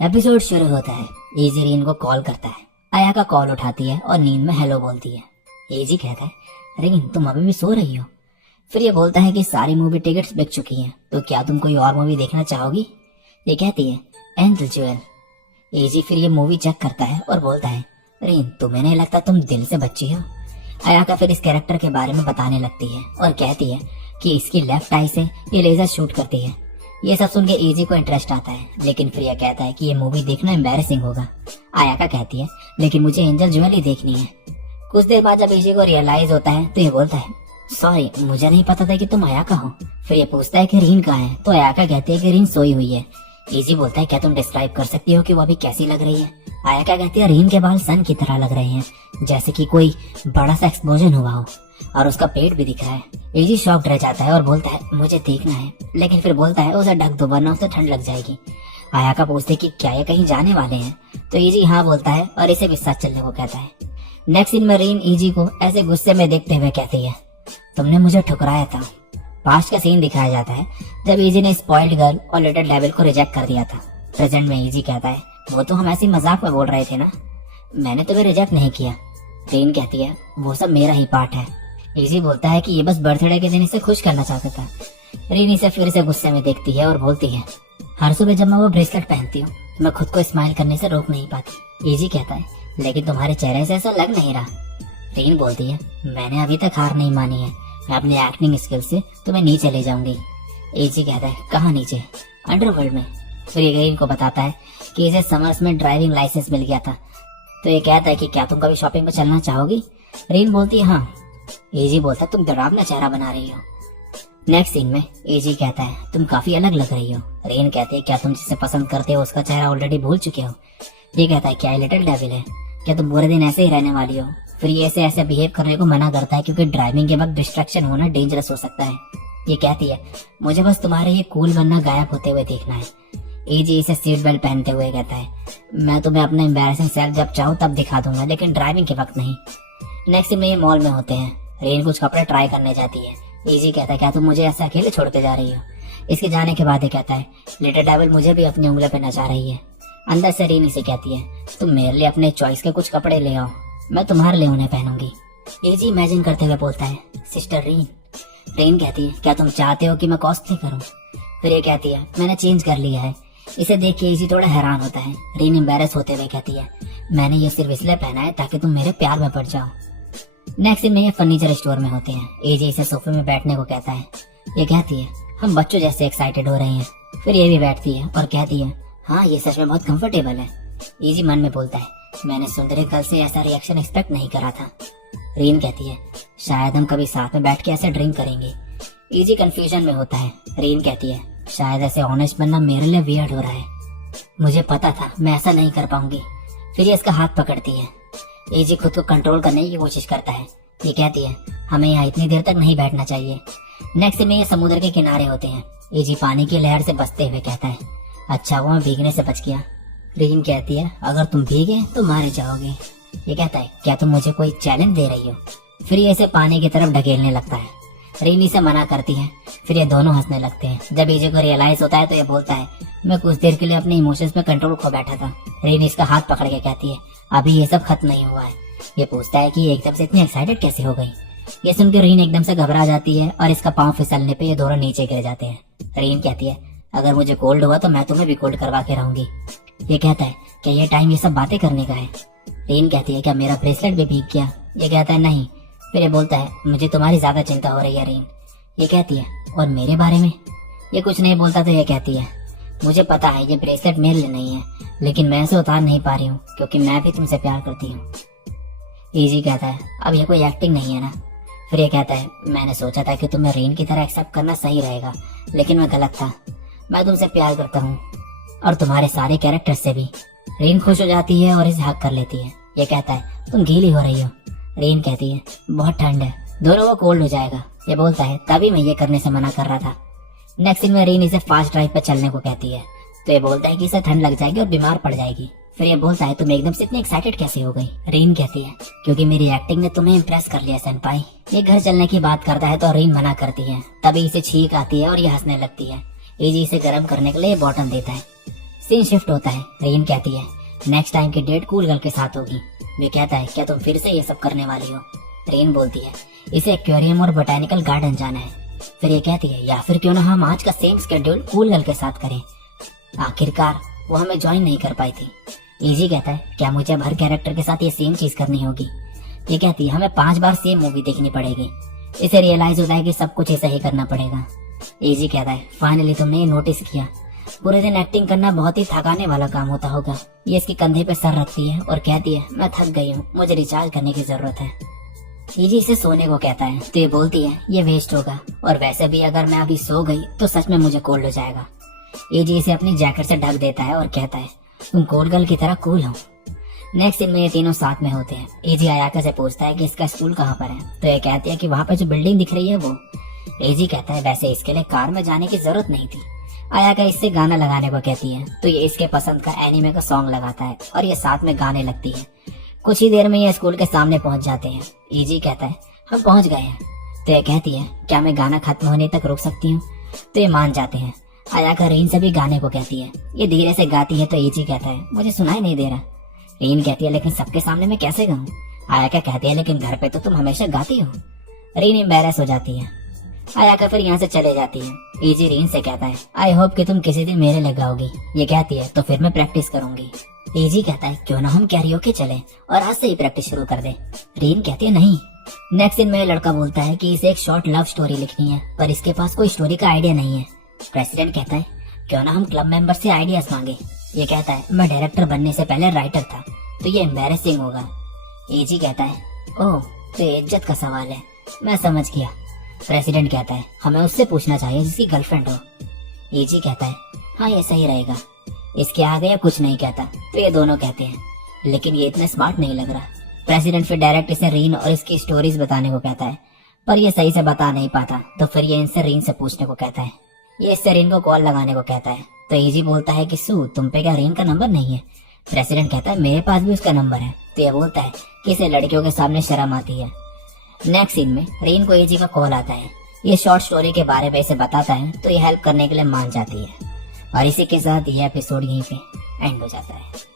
Episode शुरू होता है। एजी रीन को कॉल करता है। आया का कॉल उठाती है और नींद में हेलो बोलती है। एजी कहता है, रीन तुम अभी भी सो रही हो? फिर ये बोलता है कि सारी मूवी टिकट्स बिक चुकी हैं, तो क्या तुम कोई और मूवी देखना चाहोगी? ये कहती है, एंजल ज्वेल। एजी फिर ये मूवी चेक करता है और बोलता है, रीन तुम्हें नहीं लगता तुम दिल से बच्ची हो? आयाका फिर इस कैरेक्टर के बारे में बताने लगती है और कहती है कि इसकी लेफ्ट आई से ये लेजर शूट करती है। ये सब सुन के एजी को इंटरेस्ट आता है, लेकिन फिर यह कहता है कि ये मूवी देखना एम्बैरेसिंग होगा। आयाका कहती है, लेकिन मुझे एंजल ज्वेल ही देखनी है। कुछ देर बाद जब एजी को रियलाइज होता है तो ये बोलता है, सॉरी मुझे नहीं पता था कि तुम आयाका हो। फिर ये पूछता है कि रीन कहाँ है, तो आयाका कहती है कि रीन सोई हुई है। एजी बोलता है, क्या तुम डिस्क्राइब कर सकती हो कि वो अभी कैसी लग रही है? आयाका कहती है, रीन के बाल सन की तरह लग रहे हैं, जैसे कि कोई बड़ा सा एक्सप्लोजन हुआ हो, और उसका पेट भी दिख रहा है। एजी शॉक्ड रह जाता है और बोलता है, मुझे देखना है, लेकिन फिर बोलता है उसे ढक दो वरना उसे ठंड लग जाएगी। आयाका पूछते कि क्या ये कहीं जाने वाले हैं, तो एजी हाँ बोलता है और इसे भी साथ चलने को कहता है। नेक्स्ट सीन में रीन एजी को ऐसे गुस्से में देखते हुए कहती है, तुमने मुझे ठुकराया था। पास्ट का सीन दिखाया जाता है जब एजी ने स्पॉइल्ड गर्ल और लिटिल डेविल को रिजेक्ट कर दिया था। प्रेजेंट में एजी कहता है, वो तो हम ऐसी मजाक में बोल रहे थे ना, मैंने तुम्हें रिजेक्ट नहीं किया। रीन कहती है, वो सब मेरा ही पार्ट है। एजी बोलता है कि ये बस बर्थडे के दिन इसे खुश करना चाहता था। रीन इसे फिर से गुस्से में देखती है और बोलती है, हर सुबह जब मैं वो ब्रेसलेट पहनती हूँ मैं खुद को स्माइल करने से रोक नहीं पाती। एजी कहता है, लेकिन तुम्हारे चेहरे से ऐसा लग नहीं रहा। रीन बोलती है, मैंने अभी तक हार नहीं मानी है, मैं अपनी एक्टिंग स्किल से तुम्हें नीचे ले जाऊंगी। एजी कहता है, कहाँ नीचे? अंडरवर्ल्ड में। फिर ये रीन को बताता है कि इसे समर्स में ड्राइविंग लाइसेंस मिल गया था, तो ये कहता है कि क्या तुम कभी शॉपिंग में चलना चाहोगी? रीन बोलती है, हाँ। एजी बोलता है, तुम डरावना चेहरा बना रही हो। नेक्स्ट सीन में एजी कहता है, तुम काफी अलग लग रही हो। रीन कहती है, क्या तुम जिसे पसंद करते हो उसका चेहरा ऑलरेडी भूल चुके हो? ये कहता है, क्या लिटिल डेविल है? क्या तुम पूरे दिन ऐसे ही रहने वाली हो? फिर ये ऐसे बिहेव करने को मना करता है क्योंकि ड्राइविंग के वक्त डिस्ट्रैक्शन होना डेंजरस हो सकता है। ये कहती है, मुझे बस तुम्हारे ये कूल बनना गायब होते हुए देखना है। एजी इसे सीट बेल्ट पहनते हुए कहता है, मैं तुम्हें अपना एम्बैरेसिंग सेल्फ जब चाहूँ तब दिखा दूंगा, लेकिन ड्राइविंग के वक्त नहीं। नेक्स्ट में ये मॉल में होते हैं। रीन कुछ कपड़े ट्राई करने जाती है। एजी कहता है, क्या तुम मुझे ऐसे अकेले छोड़ते जा रही हो? इसके जाने के बाद ये कहता है, लिटिल डेविल मुझे भी अपनी उंगली पे नचा रही है। अंदर से रीन इसे कहती है, तुम मेरे लिए अपने चॉइस के कुछ कपड़े ले आओ, मैं तुम्हारे लिए उन्हें पहनूंगी। एजी इमेजिन करते हुए बोलता है, सिस्टर रीन। रीन कहती है, क्या तुम चाहते हो कि मैं कॉस्प्ले करूं? फिर ये कहती है, मैंने चेंज कर लिया है। इसे देख के एजी थोड़ा हैरान होता है। रीन एम्बैरेस होते हुए कहती है, मैंने ये सिर्फ इसलिए पहना है ताकि तुम मेरे प्यार में पड़ जाओ। नेक्स्ट सीन में ये फर्नीचर स्टोर में होते हैं। एजी इसे सोफे में बैठने को कहता है। ये कहती है, हम बच्चों जैसे एक्साइटेड हो रहे हैं। फिर ये भी बैठती है और कहती है, हाँ ये सच में बहुत कंफर्टेबल है। एजी मन में बोलता है, मैंने सुंदरी कल से ऐसा रिएक्शन एक्सपेक्ट नहीं करा था। रीन कहती है, शायद हम कभी साथ में बैठ के ऐसे ड्रिंक करेंगे। एजी कंफ्यूजन में होता है। रीन कहती है, शायद ऐसे ऑनेस्ट बनना मेरे लिए वियर्ड हो रहा है, मुझे पता था मैं ऐसा नहीं कर पाऊंगी। फिर ये इसका हाथ पकड़ती है। एजी खुद को कंट्रोल करने की कोशिश करता है। ये कहती है, हमें यहाँ इतनी देर तक नहीं बैठना चाहिए। नेक्स्ट में ये समुद्र के किनारे होते हैं। एजी पानी की लहर से बचते हुए कहता है, अच्छा वो मैं भीगने से बच गया। रीन कहती है, अगर तुम भीगे तो मारे जाओगे। ये कहता है, क्या तुम मुझे कोई चैलेंज दे रही हो? फिर ये इसे पानी की तरफ ढकेलने लगता है। रीन इसे मना करती है। फिर ये दोनों हंसने लगते हैं। जब एजी को रियलाइज होता है तो ये बोलता है, मैं कुछ देर के लिए अपने इमोशंस में कंट्रोल खो बैठा था। रीन इसका हाथ पकड़ के कहती है, अभी ये सब खत्म नहीं हुआ है। ये पूछता है कि ये एकदम से इतनी एक्साइटेड कैसे हो गई? ये सुनकर रीन एकदम से घबरा जाती है और इसका पाँव फिसलने पे ये दोनों नीचे गिर जाते हैं। रीन कहती है, अगर मुझे कोल्ड हुआ तो मैं तुम्हें भी कोल्ड करवा के रहूंगी। ये कहता है, क्या ये टाइम ये सब बातें करने का है? रीन कहती है, क्या मेरा ब्रेसलेट भी भीग गया? ये कहता है, नहीं। फिर ये बोलता है, मुझे तुम्हारी ज्यादा चिंता हो रही है रीन। ये कहती है, और मेरे बारे में? ये कुछ नहीं बोलता तो ये कहती है, मुझे पता है ये ब्रेसलेट मेरे लिए नहीं है, लेकिन मैं इसे उतार नहीं पा रही हूँ क्योंकि मैं भी तुमसे प्यार करती हूँ। एजी कहता है, अब ये कोई एक्टिंग नहीं है ना? फिर ये कहता है, मैंने सोचा था कि तुम्हें रीन की तरह एक्सेप्ट करना सही रहेगा, लेकिन मैं गलत था। मैं तुमसे प्यार करता हूँ और तुम्हारे सारे कैरेक्टर से भी। रीन खुश हो जाती है और इसे हक कर लेती है। ये कहता है, तुम गीली हो रही हो। रीन कहती है, बहुत ठंड है, दोनों को कोल्ड हो जाएगा। ये बोलता है, तभी मैं ये करने से मना कर रहा था। नेक्स्ट सीन में रीन इसे फास्ट ड्राइव पर चलने को कहती है, तो ये बोलता है कि इसे ठंड लग जाएगी और बीमार पड़ जाएगी। फिर ये बोलता है, तुम एकदम से इतनी एक्साइटेड कैसे हो गई? रीन कहती है, क्योंकि मेरी एक्टिंग ने तुम्हें इम्प्रेस कर लिया सेनपाई। ये घर चलने की बात करता है तो रीन मना करती है। तभी इसे छींक आती है और ये हंसने लगती है। एजी इसे गर्म करने के लिए बॉटल देता है। सीन शिफ्ट होता है। रेन कहती है नेक्स्ट टाइम की डेट कूल गर्ल के साथ होगी। वे कहता है क्या तुम फिर से ये सब करने वाली हो? रेन बोलती है इसे एक्वेरियम और बोटेनिकल गार्डन जाना है। फिर ये कहती है या फिर क्यों ना हम आज का सेम स्केड्यूल कूल गर्ल के साथ करें। आखिरकार वो हमें ज्वाइन नहीं कर पाई थी। इजी कहता है क्या मुझे अब हर कैरेक्टर के साथ ये सेम चीज करनी होगी? ये कहती है हमें 5 बार सेम मूवी देखनी पड़ेगी। इसे रियलाइज होता है कि सब कुछ ऐसा ही करना पड़ेगा। इजी कहता है फाइनली तुमने ये नोटिस किया, पूरे दिन एक्टिंग करना बहुत ही थकाने वाला काम होता होगा। ये इसके कंधे पे सर रखती है और कहती है मैं थक गई हूँ, मुझे रिचार्ज करने की जरूरत है। इजी इसे सोने को कहता है तो ये बोलती है ये वेस्ट होगा, और वैसे भी अगर मैं अभी सो गई तो सच में मुझे कोल्ड हो जाएगा। इजी इसे अपनी जैकेट से ढक देता है और कहता है तुम कोल्ड गर्ल की तरह कूल हो। नेक्स्ट सीन में ये तीनों साथ में होते हैं। इजी आयाका से पूछता है कि इसका स्कूल कहाँ पर है, तो ये कहती है कि वहाँ पे जो बिल्डिंग दिख रही है वो। इजी कहता है वैसे इसके लिए कार में जाने की जरूरत नहीं थी। आयाका इससे गाना लगाने को कहती है तो ये इसके पसंद का एनिमे का सॉन्ग लगाता है और ये साथ में गाने लगती है। कुछ ही देर में ये स्कूल के सामने पहुंच जाते हैं। इजी कहता है हम पहुंच गए हैं, तो ये कहती है क्या मैं गाना खत्म होने तक रुक सकती हूँ? तो ये मान जाते हैं। आयाका रीन से भी गाने को कहती है। ये धीरे से गाती है तो इजी कहता है मुझे सुनाई नहीं दे रहा। रीन कहती है लेकिन सबके सामने मैं कैसे गाऊं? आयाका कहती है लेकिन घर पे तो तुम हमेशा गाती हो। रीन एम्बैरेस हो जाती है। आयाका फिर यहाँ से चले जाती है। इजी रीन से कहता है आई होप कि तुम किसी दिन मेरे लग गाओगी। ये कहती है तो फिर मैं प्रैक्टिस करूंगी। इजी कहता है क्यों ना हम कैरियोके चले और आज से ही प्रैक्टिस शुरू कर दे। रीन कहती है नहीं। नेक्स्ट दिन में लड़का बोलता है कि इसे एक शॉर्ट लव स्टोरी लिखनी है, पर इसके पास कोई स्टोरी का आइडिया नहीं है। प्रेसिडेंट कहता है क्यों ना हम क्लब मेंबर से आइडियाज मांगे। ये कहता है मैं डायरेक्टर बनने से पहले राइटर था, तो ये एम्बैरेसिंग होगा। इजी कहता है ओह तो ये इज्जत का सवाल है, मैं समझ गया। प्रेसिडेंट कहता है हमें उससे पूछना चाहिए जिसकी गर्लफ्रेंड हो। इजी कहता है हाँ ये सही रहेगा। इसके आगे या कुछ नहीं कहता, तो ये दोनों कहते हैं लेकिन ये इतना स्मार्ट नहीं लग रहा। प्रेसिडेंट फिर डायरेक्ट इसे रीन और इसकी स्टोरीज बताने को कहता है, पर ये सही से बता नहीं पाता, तो फिर ये इनसे रीन से पूछने को कहता है। ये इससे रीन को कॉल लगाने को कहता है, तो इजी बोलता है कि सू तुम पे क्या रीन का नंबर नहीं है? प्रेसिडेंट कहता है मेरे पास भी उसका नंबर है, तो ये बोलता है कि इसे लड़कियों के सामने शर्म आती है। नेक्स्ट सीन में रीन को इजी का कॉल आता है। ये शॉर्ट स्टोरी के बारे में इसे बताता है, तो ये हेल्प करने के लिए मान जाती है। और इसी के साथ ये एपिसोड यहीं पे एंड हो जाता है।